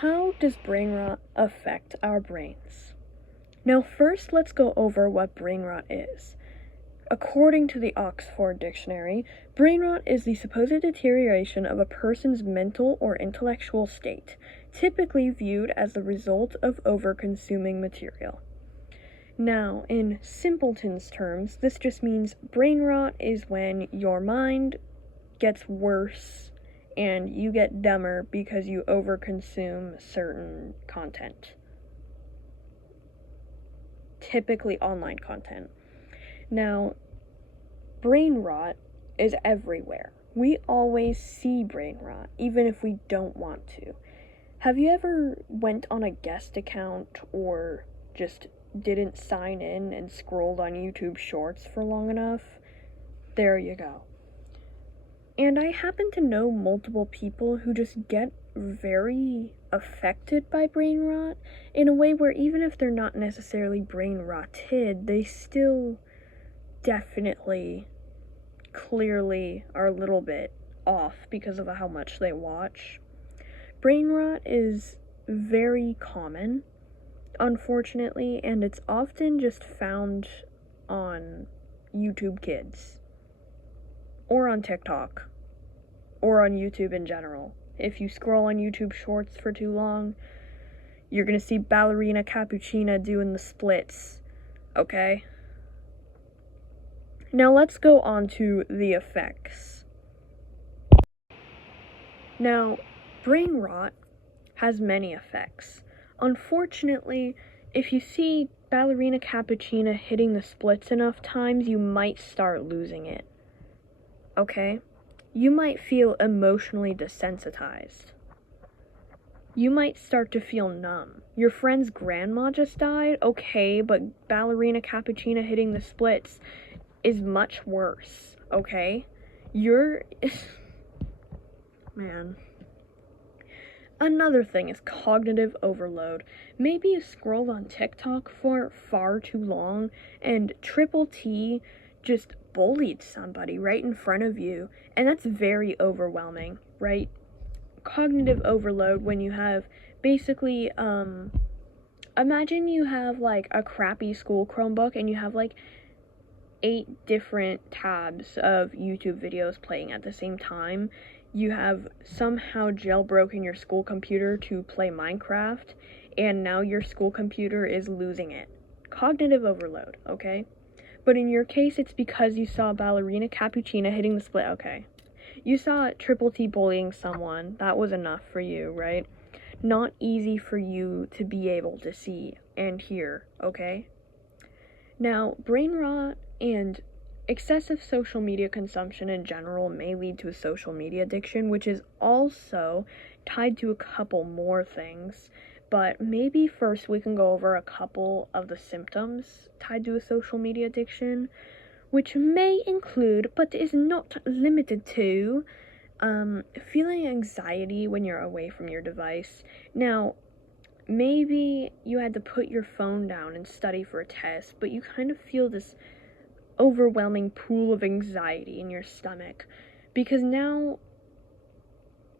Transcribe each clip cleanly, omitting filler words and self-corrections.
How does brain rot affect our brains? Now, first, let's go over what brain rot is. According to the Oxford Dictionary, brain rot is the supposed deterioration of a person's mental or intellectual state, typically viewed as the result of over-consuming material. Now, in simpleton's terms, this just means brain rot is when your mind gets worse and you get dumber because you overconsume certain content. Typically online content. Now, brain rot is everywhere. We always see brain rot, even if we don't want to. Have you ever went on a guest account or just didn't sign in and scrolled on YouTube Shorts for long enough? There you go. And I happen to know multiple people who just get very affected by brain rot in a way where even if they're not necessarily brain rotted, they still definitely, clearly are a little bit off because of how much they watch. Brain rot is very common, unfortunately, and it's often just found on YouTube Kids, or on TikTok, or on YouTube in general. If you scroll on YouTube Shorts for too long, you're gonna see Ballerina Cappuccina doing the splits, okay? Now let's go on to the effects. Now, brain rot has many effects. Unfortunately, if you see Ballerina Cappuccina hitting the splits enough times, you might start losing it. Okay? You might feel emotionally desensitized. You might start to feel numb. Your friend's grandma just died, okay, but Ballerina Cappuccina hitting the splits is much worse, okay? Man. Another thing is cognitive overload. Maybe you scrolled on TikTok for far too long and Triple T just bullied somebody right in front of you, and that's very overwhelming, right? Cognitive overload when you have basically, imagine you have like a crappy school Chromebook and you have like 8 different tabs of YouTube videos playing at the same time. You have somehow jailbroken your school computer to play Minecraft, and now your school computer is losing it. Cognitive overload, okay? But in your case, it's because you saw Ballerina Cappuccina hitting the split, okay? You saw Triple T bullying someone, that was enough for you, right? Not easy for you to be able to see and hear, okay? Now, brain rot and excessive social media consumption in general may lead to a social media addiction, which is also tied to a couple more things. But maybe first we can go over a couple of the symptoms tied to a social media addiction, which may include, but is not limited to, feeling anxiety when you're away from your device. Now, maybe you had to put your phone down and study for a test, but you kind of feel this overwhelming pool of anxiety in your stomach because now,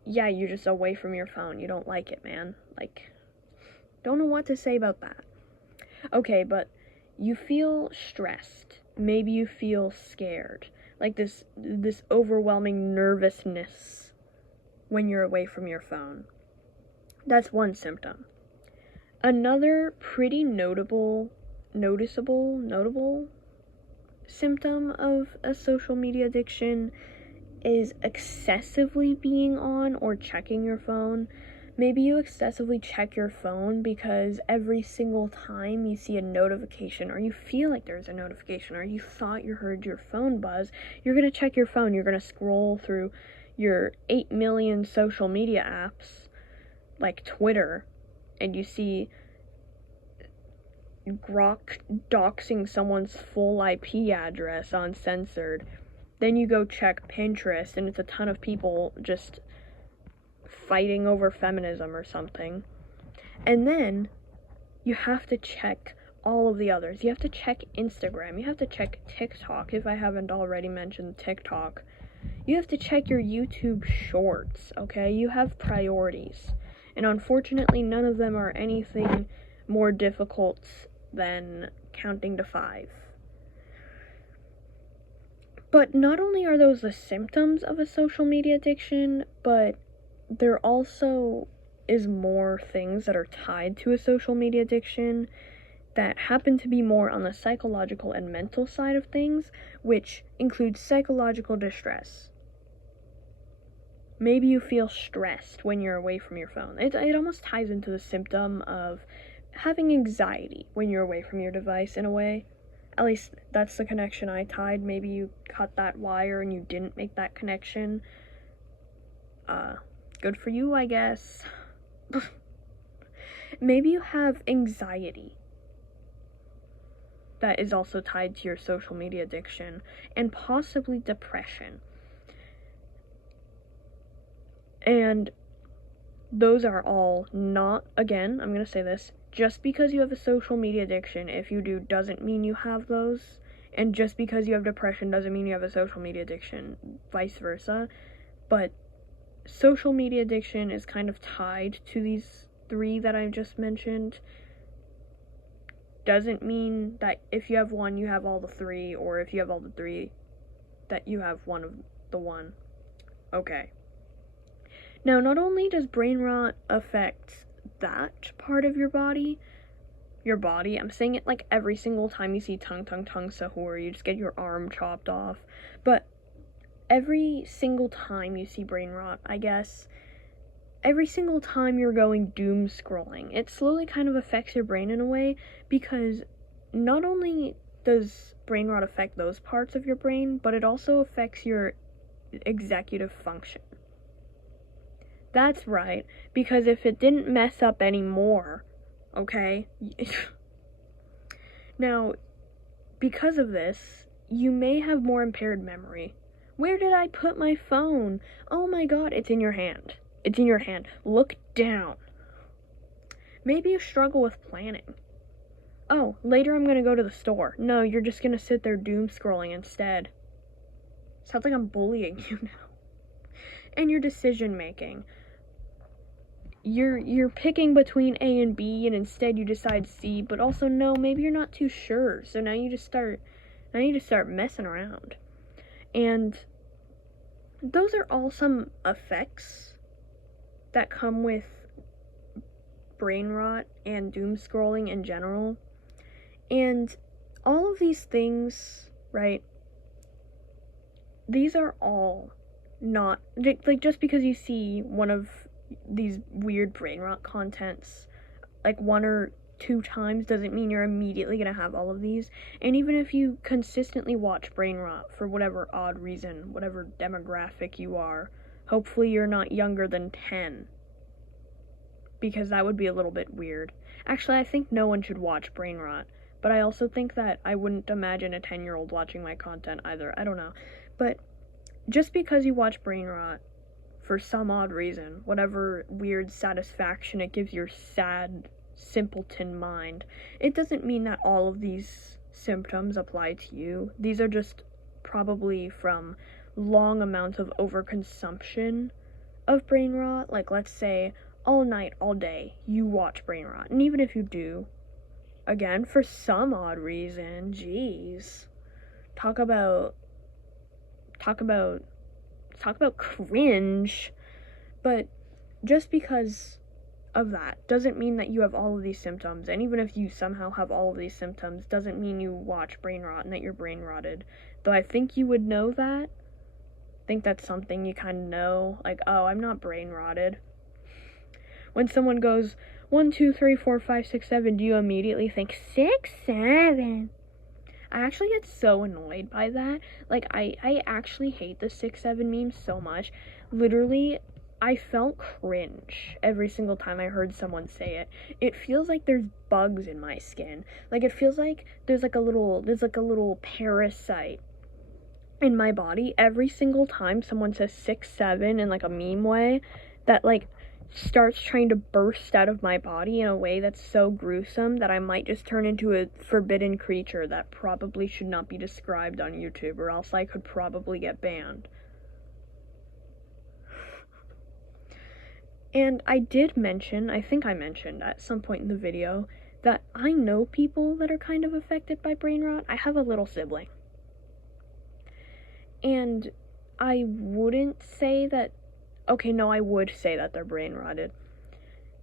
yeah, you're just away from your phone. You don't like it, man. Like, don't know what to say about that. Okay, but you feel stressed. Maybe you feel scared. Like this overwhelming nervousness when you're away from your phone. That's one symptom. Another pretty noticeable symptom of a social media addiction is excessively being on or checking your phone. Maybe you excessively check your phone because every single time you see a notification or you feel like there's a notification or you thought you heard your phone buzz, you're going to check your phone. You're going to scroll through your 8 million social media apps like Twitter, and you see Grok doxing someone's full IP address uncensored. Then you go check Pinterest and it's a ton of people just fighting over feminism or something. And then you have to check all of the others. You have to check Instagram. You have to check TikTok, if I haven't already mentioned TikTok. You have to check your YouTube Shorts, okay? You have priorities. And unfortunately, none of them are anything more difficult than counting to 5. But not only are those the symptoms of a social media addiction, but there also is more things that are tied to a social media addiction that happen to be more on the psychological and mental side of things, which includes psychological distress. Maybe you feel stressed when you're away from your phone. It almost ties into the symptom of having anxiety when you're away from your device in a way. At least that's the connection I tied. Maybe you cut that wire and you didn't make that connection. Good for you, I guess. Maybe you have anxiety that is also tied to your social media addiction, and possibly depression. And those are all not, again, I'm going to say this, just because you have a social media addiction, if you do, doesn't mean you have those. And just because you have depression doesn't mean you have a social media addiction, vice versa. But social media addiction is kind of tied to these 3 that I just mentioned. Doesn't mean that if you have one, you have all the 3, or if you have all the 3, that you have one of the one. Okay. Now, not only does brain rot affect that part of your body, I'm saying it like every single time you see tongue sahur, you just get your arm chopped off, but every single time you see brain rot, I guess, every single time you're going doom scrolling, it slowly kind of affects your brain in a way, because not only does brain rot affect those parts of your brain, but it also affects your executive function. That's right, because if it didn't mess up anymore, okay? Now, because of this, you may have more impaired memory. Where did I put my phone? Oh my god, it's in your hand. It's in your hand. Look down. Maybe you struggle with planning. Oh, later I'm gonna go to the store. No, you're just gonna sit there doom scrolling instead. Sounds like I'm bullying you now. And your decision making. You're picking between A and B, and instead you decide C, but also no, maybe you're not too sure. So now you just start messing around. And those are all some effects that come with brain rot and doom scrolling in general. And all of these things, right, these are all not, like, just because you see one of these weird brain rot contents like 1 or 2 times doesn't mean you're immediately gonna have all of these. And even if you consistently watch brain rot for whatever odd reason, whatever demographic you are, hopefully you're not younger than 10, because that would be a little bit weird. Actually, I think no one should watch brain rot, but I also think that I wouldn't imagine a 10-year-old watching my content either. I don't know. But just because you watch brain rot for some odd reason, whatever weird satisfaction it gives your sad, simpleton mind, it doesn't mean that all of these symptoms apply to you. These are just probably from long amounts of overconsumption of brain rot. Like, let's say all night, all day, you watch brain rot. And even if you do, again, for some odd reason, geez, talk about cringe. But just because of that doesn't mean that you have all of these symptoms. And even if you somehow have all of these symptoms, doesn't mean you watch brain rot and that you're brain rotted. Though I think you would know that. I think that's something you kind of know. Like, oh, I'm not brain rotted. When someone goes 1, 2, 3, 4, 5, 6, 7, do you immediately think 6, 7? I actually get so annoyed by that. Like, I actually hate the 6, 7 meme so much. Literally, I felt cringe every single time I heard someone say it. It feels like there's bugs in my skin. Like, it feels like there's like a little parasite in my body every single time someone says 6, 7 in like a meme way that like starts trying to burst out of my body in a way that's so gruesome that I might just turn into a forbidden creature that probably should not be described on YouTube, or else I could probably get banned. And I did mention, I think I mentioned at some point in the video, that I know people that are kind of affected by brain rot. I have a little sibling. And I wouldn't say that, okay, no, I would say that they're brain rotted.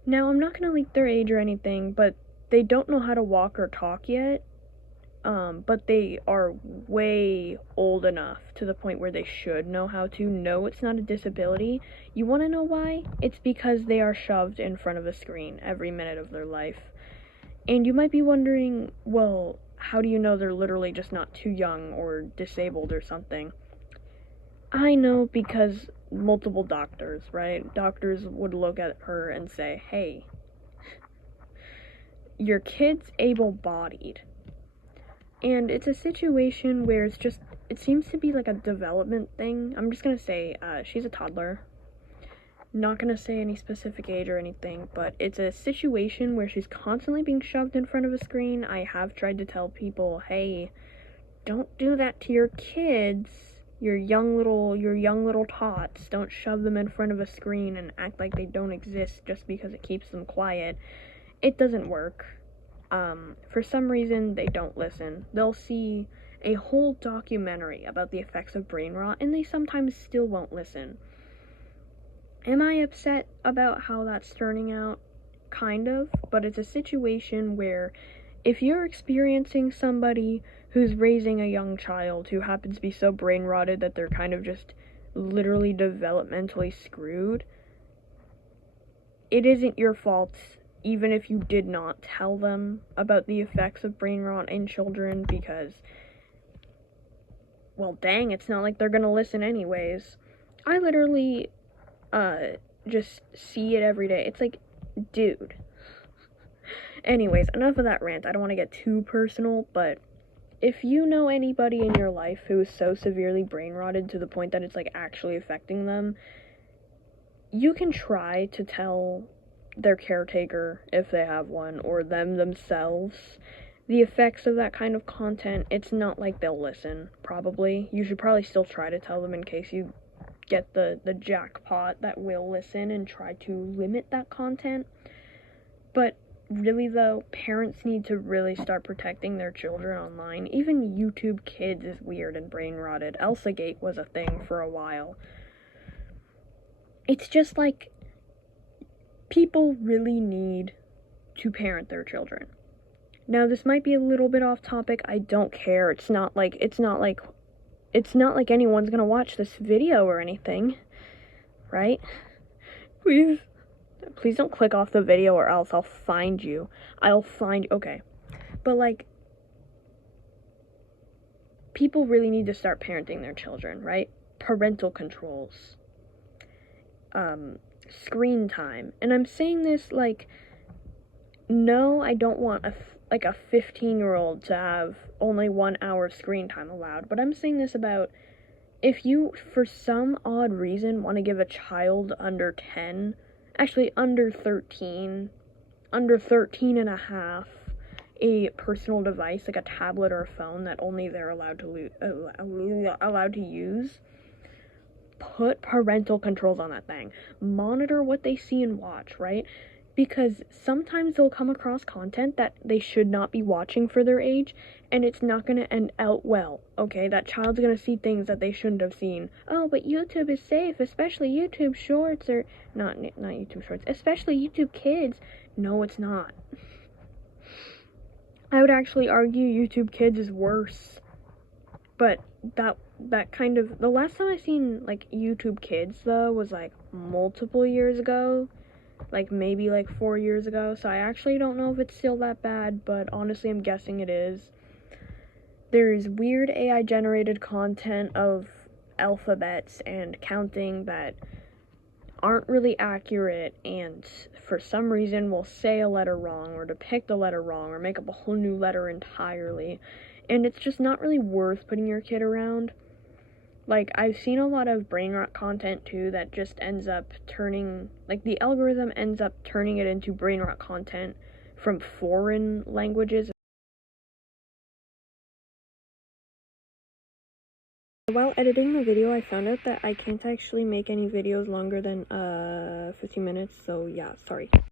Now, I'm not going to leak their age or anything, but they don't know how to walk or talk yet. But they are way old enough to the point where they should know how to. No, it's not a disability. You want to know why? It's because they are shoved in front of a screen every minute of their life. And you might be wondering, well, how do you know they're literally just not too young or disabled or something? I know because multiple doctors, right? Doctors would look at her and say, hey, your kid's able-bodied. And it's a situation where it seems to be like a development thing. I'm just gonna say, she's a toddler. Not gonna say any specific age or anything, but it's a situation where she's constantly being shoved in front of a screen. I have tried to tell people, hey, don't do that to your kids. Your young little tots. Don't shove them in front of a screen and act like they don't exist just because it keeps them quiet. It doesn't work. For some reason, they don't listen. They'll see a whole documentary about the effects of brain rot, and they sometimes still won't listen. Am I upset about how that's turning out? Kind of, but it's a situation where if you're experiencing somebody who's raising a young child who happens to be so brain rotted that they're kind of just literally developmentally screwed, it isn't your fault. Even if you did not tell them about the effects of brain rot in children, because, well, dang, it's not like they're gonna listen anyways. I literally, just see it every day. It's like, dude. Anyways, enough of that rant. I don't want to get too personal, but if you know anybody in your life who is so severely brain rotted to the point that it's, like, actually affecting them, you can try to tell their caretaker, if they have one, or them themselves, the effects of that kind of content. It's not like they'll listen, probably. You should probably still try to tell them in case you get the jackpot that will listen and try to limit that content. But really though, parents need to really start protecting their children online. Even YouTube Kids is weird and brain rotted. ElsaGate was a thing for a while. It's just like, people really need to parent their children. Now, this might be a little bit off topic. I don't care. It's not like anyone's gonna watch this video or anything, right? Please don't click off the video or else I'll find you. Okay. But, like, people really need to start parenting their children, right? Parental controls. Screen time. And I'm saying this like, no, I don't want a 15-year-old to have only 1 hour of screen time allowed, but I'm saying this about if you, for some odd reason, want to give a child under 10, actually under 13 and a half, a personal device, like a tablet or a phone that only they're allowed to use, put parental controls on that thing. Monitor what they see and watch, right? Because sometimes they'll come across content that they should not be watching for their age, and it's not going to end out well, okay? That child's going to see things that they shouldn't have seen. Oh, but YouTube is safe, especially YouTube Shorts, or not YouTube Shorts, especially YouTube Kids. No, it's not. I would actually argue YouTube Kids is worse. But that kind of, the last time I seen, like, YouTube Kids, though, was, like, multiple years ago. Like, maybe, like, 4 years ago. So I actually don't know if it's still that bad, but honestly, I'm guessing it is. There's weird AI-generated content of alphabets and counting that aren't really accurate, and for some reason will say a letter wrong, or depict a letter wrong, or make up a whole new letter entirely. And it's just not really worth putting your kid around. Like, I've seen a lot of brain rot content, too, that just ends up turning, like, the algorithm ends up turning it into brain rot content from foreign languages. while editing the video, I found out that I can't actually make any videos longer than 15 minutes, so yeah, sorry.